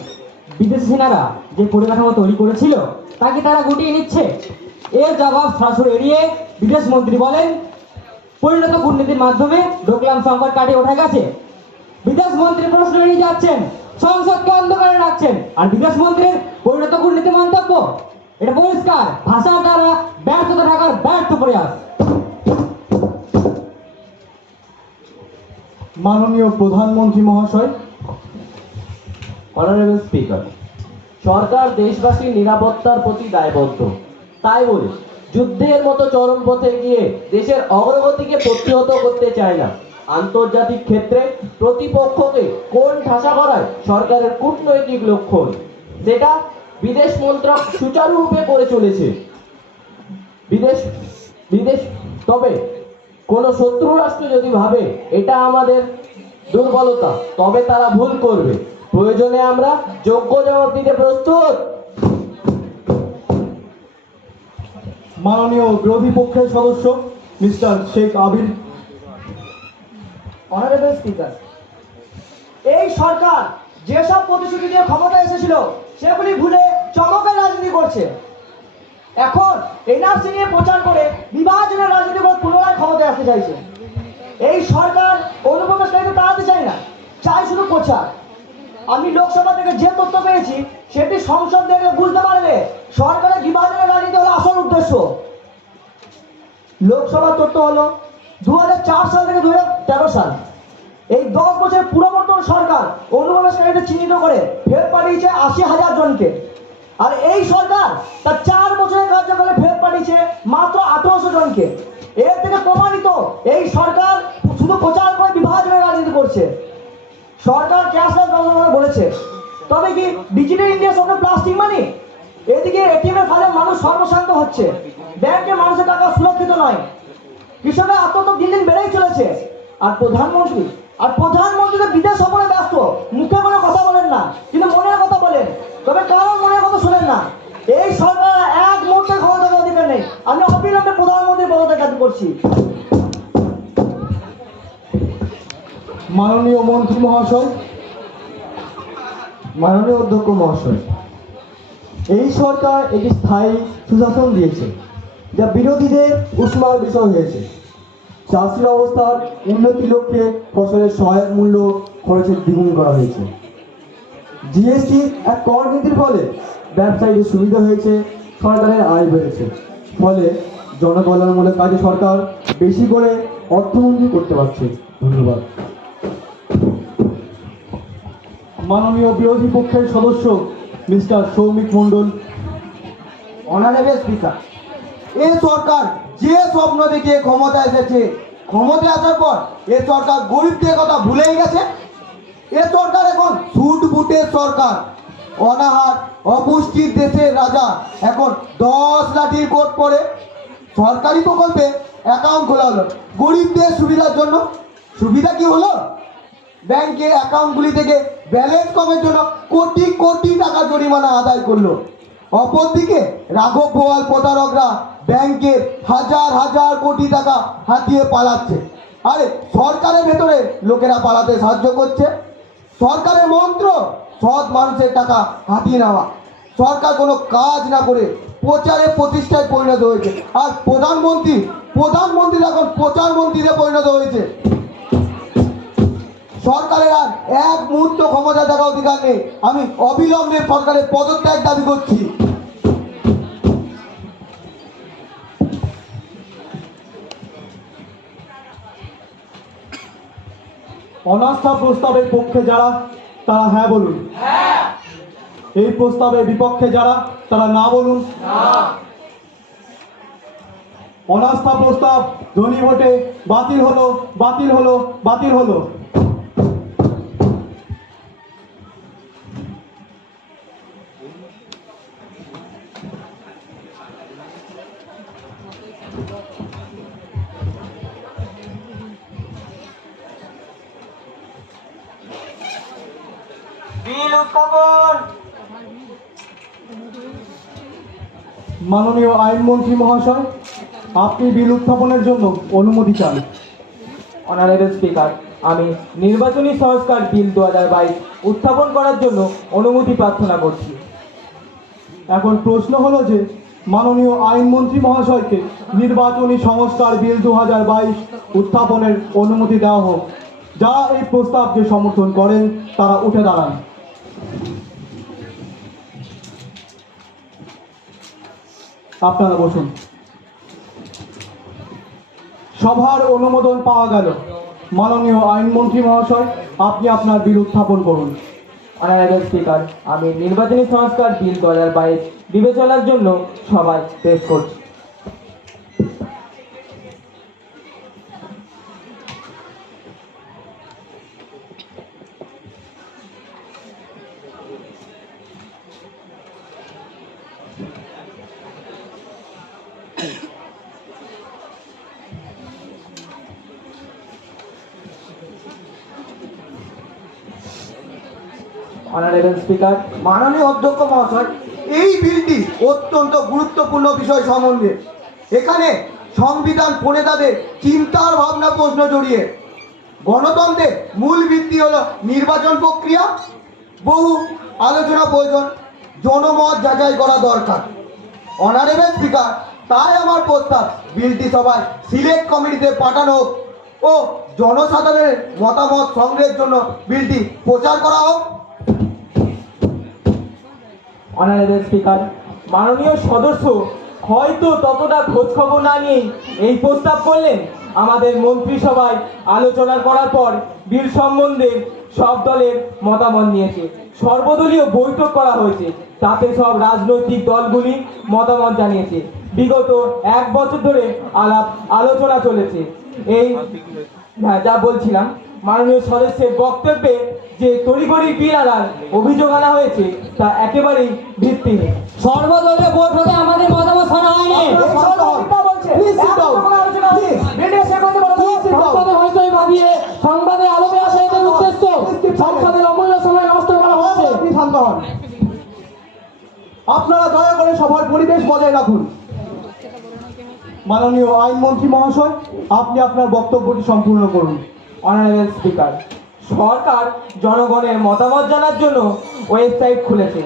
বিদেশি সেনারা যে পরিকাঠামো তৈরি করেছিল তা কি তারা গুটিয়ে নিচ্ছে? এর জবাব সরাসরি এড়িয়ে বিদেশ মন্ত্রী বলেন, পরিণত কূটনীতির মাধ্যমে ডোকলাম সংকট কাটিয়ে ওঠা গেছে। বিদেশ মন্ত্রী প্রশ্ন এড়িয়ে যাচ্ছেন, সংসদকে অন্ধকারে রাখছেন, আর বিদেশ মন্ত্রীর পরিণত কূটনীতি মন্তব্য, এটা পরিষ্কার ভাষার দ্বারা ব্যর্থতা ঢাকার ব্যর্থ প্রয়াস। মাননীয় প্রধানমন্ত্রী মহাশয়। অনারেবল স্পিকার, সরকার দেশবাসীর নিরাপত্তার প্রতি দায়বদ্ধ। তাই বলে যুদ্ধের মতো চরম পথে গিয়ে দেশের অগ্রগতিকে প্রতিহত করতে চায় না। আন্তর্জাতিক ক্ষেত্রে প্রতিপক্ষকে কোন ঠাসা করায় সরকারের কূটনৈতিক লক্ষণ, যেটা বিদেশ মন্ত্রক সুচারুরূপে করে চলেছে। তবে কোন শত্রু রাষ্ট্র যদি ভাবে এটা আমাদের দুর্বলতা, তবে তারা ভুল করবে। প্রয়োজনে আমরা যোগ্য জবাব দিতে প্রস্তুত। মাননীয় বিরোধী পক্ষের সদস্য মিস্টার শেখ আবির। অনারেবল স্পিকার, এই সরকার যেসব প্রতিশ্রুতি দিয়ে ক্ষমতা এসেছিল সেগুলি ভুলে চমকের রাজনীতি করছে। এখন এনআরসি নিয়ে প্রচার করে বিভাজনের রাজনীতি করে পুনরায় ক্ষমতায় আসতে চাইছে। এই সরকার অনুপ্রবেশকারীকে তাড়াতে চায় না, চাই শুধু প্রচার। আমি লোকসভা থেকে যে তথ্য পেয়েছি সেটি সংসদ দেখলে বুঝতে পারবে সরকারের বিভাজনের রাজনীতি হলো আসল উদ্দেশ্য। লোকসভা তথ্য হলো 2004 সাল থেকে 2013 সাল, এই 10 বছর পূর্ববর্তমান সরকার অনুপ্রবেশকারীদের চিহ্নিত করে ফের পাঠিয়েছে 80,000 জনকে। আর এই সরকার তার 4 বছরের কার্যকালে ফের পাঠিয়েছে মাত্র 1800 জনকে। এর থেকে প্রমাণিত এই সরকার শুধু প্রচার করে বিভাজনের রাজনীতি করছে। সরকার ক্যাশলেস ব্যবস্থা বলেছে, তবে কি ডিজিটাল ইন্ডিয়ার সঙ্গে প্লাস্টিক মানি? এদিকে এটিএম এর ফলে মানুষ সর্বশান্ত হচ্ছে, ব্যাংকে মানুষের টাকা সুরক্ষিত নয়, কৃষকের আত্মহত্যা দিন দিন বেড়েই চলেছে। আর প্রধানমন্ত্রী তো বিদেশ সফরে ব্যস্ত, মুখে কোনো কথা বলেন না, কিন্তু মনের কথা বলেন, তবে কারণ মনের কথা শোনেন না। এই সরকার এক মুহূর্তে ক্ষমতার অধিকার নেই। আমি অবিলম্বে প্রধানমন্ত্রীর পদত্যাগ করছি। মাননীয় মন্ত্রী মহাশয়। মাননীয় অধ্যক্ষ মহাশয়, এই সরকার একটি স্থায়ী সুশাসন দিয়েছে, যা বিরোধীদের উষ্মার বিষয় হয়েছে। চাষির অবস্থার উন্নতি লক্ষ্যে ফসলের সহায়ক মূল্য খরচের দ্বিগুণ করা হয়েছে। জিএসটি এক কর নীতির ফলে ব্যবসায়ীদের সুবিধা হয়েছে, সরকারের আয় বেড়েছে, ফলে জনকল্যাণমূলক কাজে সরকার বেশি করে অর্থমন্ত্রী করতে পারছে। ধন্যবাদ। মাননীয় বিরোধী পক্ষের সদস্য মিস্টার সৌমিক মণ্ডল। অনারেবল স্পিকার, এই সরকার যে স্বপ্ন দেখে ক্ষমতা এসেছে, ক্ষমতায় আসার পর এ সরকার গরিবদের কথা ভুলেই গেছে। এ সরকার এখন সুট বুটের সরকার। অনাহার অপুষ্টির দেশের রাজা এখন 10 লাঠির কোট পরে সরকারি প্রকল্পে অ্যাকাউন্ট খোলা হলো গরিবদের সুবিধার জন্য। সুবিধা কি হলো? ব্যাংকের অ্যাকাউন্টগুলি থেকে ব্যালেন্স কমের জন্য কোটি কোটি টাকা জরিমানা আদায় করলো। অপরদিকে রাঘব বোয়াল প্রতারকরা ব্যাংকের হাজার হাজার কোটি টাকা হাতিয়ে পালাচ্ছে। আরে সরকারের ভেতরে লোকেরা পালাতে সাহায্য করছে। সরকারের মন্ত্র সৎ মানুষের টাকা হাতিয়ে নেওয়া। সরকার কোনো কাজ না করে প্রচারে প্রতিষ্ঠায় পরিণত হয়েছে। আর প্রধানমন্ত্রী এখন প্রচার মন্ত্রীতে পরিণত হয়েছে। সরকারের আর এক মুহূর্ত ক্ষমতা থাকা অধিকার নেই। আমি অবিলম্বে সরকারের পদত্যাগ দাবি করছি। অনাস্থা প্রস্তাবের পক্ষে যারা, তারা হ্যাঁ বলুন। এই প্রস্তাবের বিপক্ষে যারা, তারা না বলুন। অনাস্থা প্রস্তাব ধ্বনি ভোটে বাতিল হলো, বাতিল হলো, বাতিল হলো। বিল উত্থাপন। মাননীয় আইনমন্ত্রী মহাশয়, আপনি বিল উত্থাপনের জন্য অনুমতি চান। অনারেবল স্পিকার, আমি নির্বাচনী সংস্কার বিল 2022 উত্থাপন করার জন্য অনুমতি প্রার্থনা করছি। এখন প্রশ্ন হলো যে মাননীয় আইনমন্ত্রী মহাশয়কে নির্বাচনী সংস্কার বিল 2022 উত্থাপনের অনুমতি দেওয়া হোক। যারা এই প্রস্তাবকে সমর্থন করেন তারা উঠে দাঁড়ান। আপনারা বসুন। সভার অনুমোদন পাওয়া গেল। মাননীয় আইনমন্ত্রী মহাশয়, আপনি আপনার বিল উত্থাপন করুন। অনারেবল স্পিকার, আমি নির্বাচনী সংস্কার বিল 2022 বিবেচনার জন্য সবাই পেশ করছি। অনারেবল স্পিকার, মাননীয় অধ্যক্ষ মহাশয়, এই বিলটি অত্যন্ত গুরুত্বপূর্ণ বিষয় সম্বন্ধে। এখানে সংবিধান প্রণেতাদের চিন্তার ভাবনা প্রশ্ন জড়িয়ে। গণতন্ত্রের মূল ভিত্তি হলো নির্বাচন প্রক্রিয়া। বহু আলোচনা প্রয়োজন, জনমত যাচাই করা দরকার। অনারেবল স্পিকার, তাই আমার প্রস্তাব বিলটি সবাই সিলেক্ট কমিটিতে পাঠানো হোক ও জনসাধারণের মতামত সংগ্রহের জন্য বিলটি প্রচার করা হোক। অনারেবল স্পিকার, মাননীয় সদস্য হয়তো ততটা খোঁজ খবর না নিয়ে এই প্রস্তাব করলেন। আমাদের মন্ত্রিসভায় আলোচনা করার পর বিল সম্বন্ধে সব দলের মতামত নিয়েছে। সর্বদলীয় বৈঠক করা হয়েছে, তাতে সব রাজনৈতিক দলগুলি মতামত জানিয়েছে। বিগত 1 বছর ধরে আলোচনা চলেছে। এই যা বলছিলাম, মাননীয় সদস্যের বক্তব্যে যে তড়িঘড়ি বিল আনার অভিযোগ আনা হয়েছে তা একেবারেই ভিত্তিহীন। সর্বদলীয় বৈঠকে আমাদের মতামত শোনা হয়নি। হয়তো ভাবিয়ে সংবাদে আলোকে আসা এদের উদ্দেশ্য। সংসদের অমূল্য সময় নষ্ট করা হচ্ছে। শান্ত হন। আপনারা দয়া করে সভার পরিবেশ বজায় রাখুন। মাননীয় আইনমন্ত্রী মহাশয়, আপনি আপনার বক্তব্যটি সম্পূর্ণ করুন। অনারেবল স্পিকার, সরকার জনগণের মতামত জানার জন্য ওয়েবসাইট খুলেছে।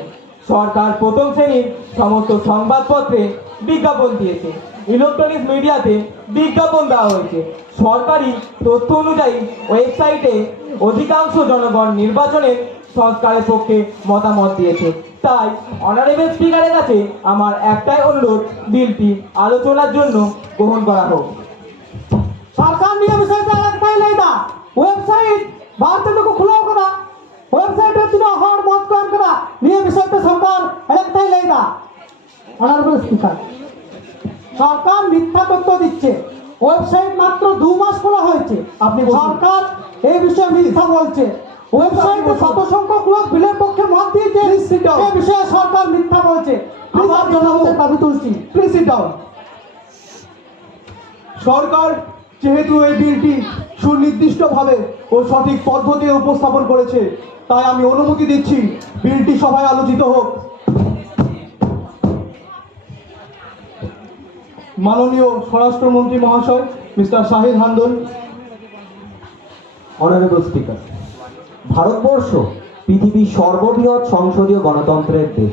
সরকার প্রথম শ্রেণীর সমস্ত সংবাদপত্রে বিজ্ঞাপন দিয়েছে, ইলেকট্রনিক্স মিডিয়াতে বিজ্ঞাপন দেওয়া হয়েছে। সরকারি তথ্য অনুযায়ী ওয়েবসাইটে অধিকাংশ জনগণ নির্বাচনের সংস্কারের পক্ষে মতামত দিয়েছে। তাই অনারেবল স্পিকারের কাছে আমার একটাই অনুরোধ, বিলটি আলোচনার জন্য গ্রহণ করা হোক। सरकार ने विषय पे अलग नहीं लेता वेबसाइट भारत को खुला करा वेबसाइट पे तीनों हर मत काम करा ये विषय पे सरकार अलग नहीं लेता অনারেবল স্পিকার সরকার মিথ্যা তথ্য দিচ্ছে ওয়েবসাইট মাত্র 2 মাস খোলা হয়েছে আপনি বলুন। সরকার এই বিষয়ে মিথ্যা বলছে ওয়েবসাইটে শত সংখ্যক লোক বিলের পক্ষে মত দিয়েছে এই বিষয়ে সরকার মিথ্যা বলছে আমার জনগণের দাবি তুলছি প্লিজ সিট ডাউন। সরকার যেহেতু এই বিলটি সুনির্দিষ্টভাবে ও সঠিক পদ্ধতিতে উপস্থাপন করেছে, তাই আমি অনুমতি দিচ্ছি বিলটি সভায় আলোচিত হোক। মাননীয় স্বরাষ্ট্রমন্ত্রী মহাশয় mister Shahid Handal. Honourable speaker, ভারতবর্ষ পৃথিবীর সর্ববৃহৎ সংসদীয় গণতন্ত্রের দেশ।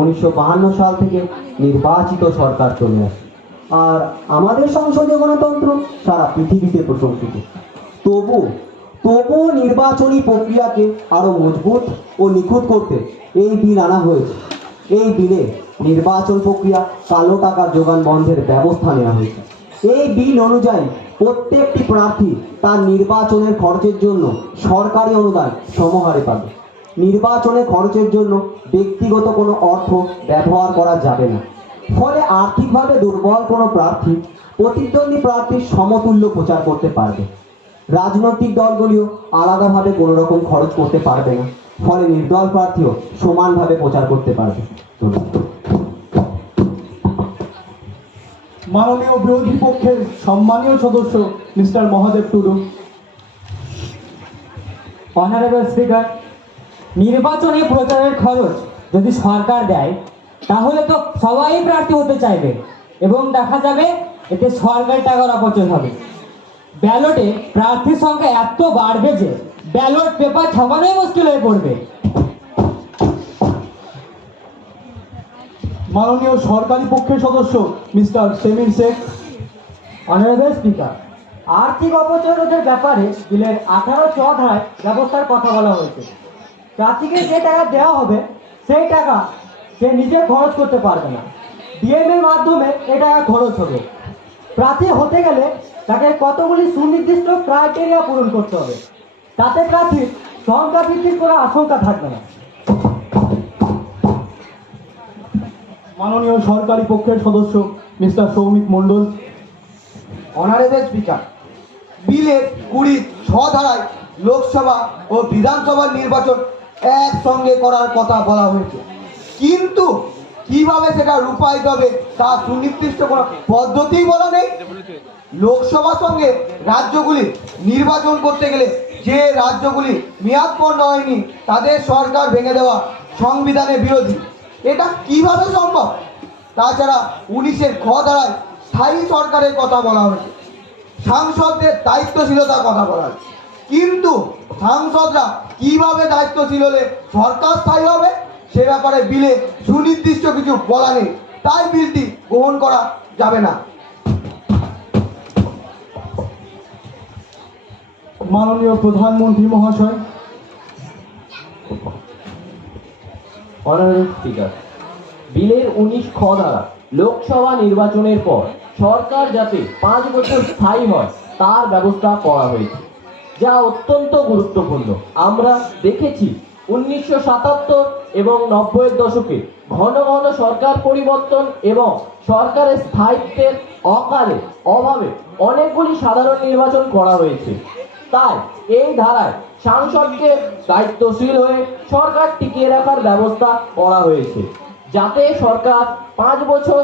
1952 সাল থেকে নির্বাচিত সরকার চলে আসে, আর আমাদের সংসদীয় গণতন্ত্র সারা পৃথিবীতে প্রশংসিত। তবুও নির্বাচনী প্রক্রিয়াকে আরো মজবুত ও নিখুঁত করতে এই বিল আনা হয়েছে। এই বিলে নির্বাচন প্রক্রিয়া কালো টাকার যোগান বন্ধের ব্যবস্থা নেওয়া হয়েছে। এই বিল অনুযায়ী প্রত্যেকটি প্রার্থী তার নির্বাচনের খরচের জন্য সরকারি অনুদান সমহারে পাবে। নির্বাচনের খরচের জন্য ব্যক্তিগত কোনো অর্থ ব্যবহার করা যাবে না। ফলে আর্থিকভাবে দুর্বল কোনো প্রার্থী প্রতিদ্বন্দ্বী প্রার্থীর সমতুল্য প্রচার করতে পারবে। রাজনৈতিক দলগুলিও আলাদাভাবে কোনো রকম খরচ করতে পারবে না। ফলে নির্দল প্রার্থীও সমানভাবে প্রচার করতে পারবে। মাননীয় বিরোধী পক্ষের সম্মানীয় সদস্য mister Mahadev Tudu. Honourable speaker, নির্বাচনী প্রচারের খরচ যদি সরকার দেয় তাহলে তো সবাই প্রার্থী হতে চাইবে এবং দেখা যাবে এতে সরকারি টাকার অপচয় হবে। ব্যালটে প্রার্থীর সংখ্যা এত বাড়বে যে ব্যালট পেপার ছাপানোই মুশকিল হয়ে পড়বে। মাননীয় সরকারি পক্ষের সদস্য মিস্টার সেমির শেখ। অনারেবল স্পিকার, আর্থিক অপচয় রোধের ব্যাপারে বিলের 18 ধারায় ব্যবস্থার কথা বলা হয়েছে। প্রার্থীকে যে টাকা দেওয়া হবে সেই টাকা সে নিজে খরচ করতে পারবে না, ডিএম এর মাধ্যমে এই টাকা খরচ হবে। প্রার্থী হতে গেলে তাকে কতগুলি সুনির্দিষ্ট ক্রাইটেরিয়া পূরণ করতে হবে, তাতে প্রার্থীর সংখ্যা বৃদ্ধির কোনো আশঙ্কা থাকবে না। মাননীয় সরকারি পক্ষের সদস্য মিস্টার সৌমিক মণ্ডল। অনারেবল স্পিকার বিলের 20 ধারায় লোকসভা ও বিধানসভার নির্বাচন একসঙ্গে করার কথা বলা হয়েছে, কিন্তু কিভাবে সেটা রূপায়িত হবে তা সুনির্দিষ্ট কোনো পদ্ধতিই বলা নেই। লোকসভার সঙ্গে রাজ্যগুলি নির্বাচন করতে গেলে যে রাজ্যগুলি মেয়াদপূর্ণ হয়নি তাদের সরকার ভেঙে দেওয়া সংবিধানের বিরোধী। এটা কিভাবে সম্ভব? তাছাড়া 19 ধারায় স্থায়ী সরকারের কথা বলা হয়েছে, সাংসদদের দায়িত্বশীলতার কথা বলা হয়েছে, কিন্তু সাংসদরা কিভাবে দায়িত্বশীল হলে সরকার স্থায়ী হবে সে ব্যাপারে বিলে সুনির্দিষ্ট কিছু বলা নেই, তাই বিলটি গ্রহণ করা যাবে না। মাননীয় প্রধানমন্ত্রী মহাশয়। অনারেবল স্পিকার, বিলের 19 ধারা লোকসভা নির্বাচনের পর সরকার যাতে 5 বছর স্থায়ী হয় তার ব্যবস্থা করা হয়েছে, যা অত্যন্ত গুরুত্বপূর্ণ। আমরা দেখেছি 1977 এবং 90-এর দশকে ঘন ঘন সরকার পরিবর্তন এবং সরকারের স্থায়িত্বের অভাবে অনেকগুলি সাধারণ নির্বাচন করা হয়েছে। তাই এই ধারায় সাংসদকে দায়িত্বশীল হয়ে সরকার টিকিয়ে রাখার ব্যবস্থা করা হয়েছে, যাতে সরকার 5 বছর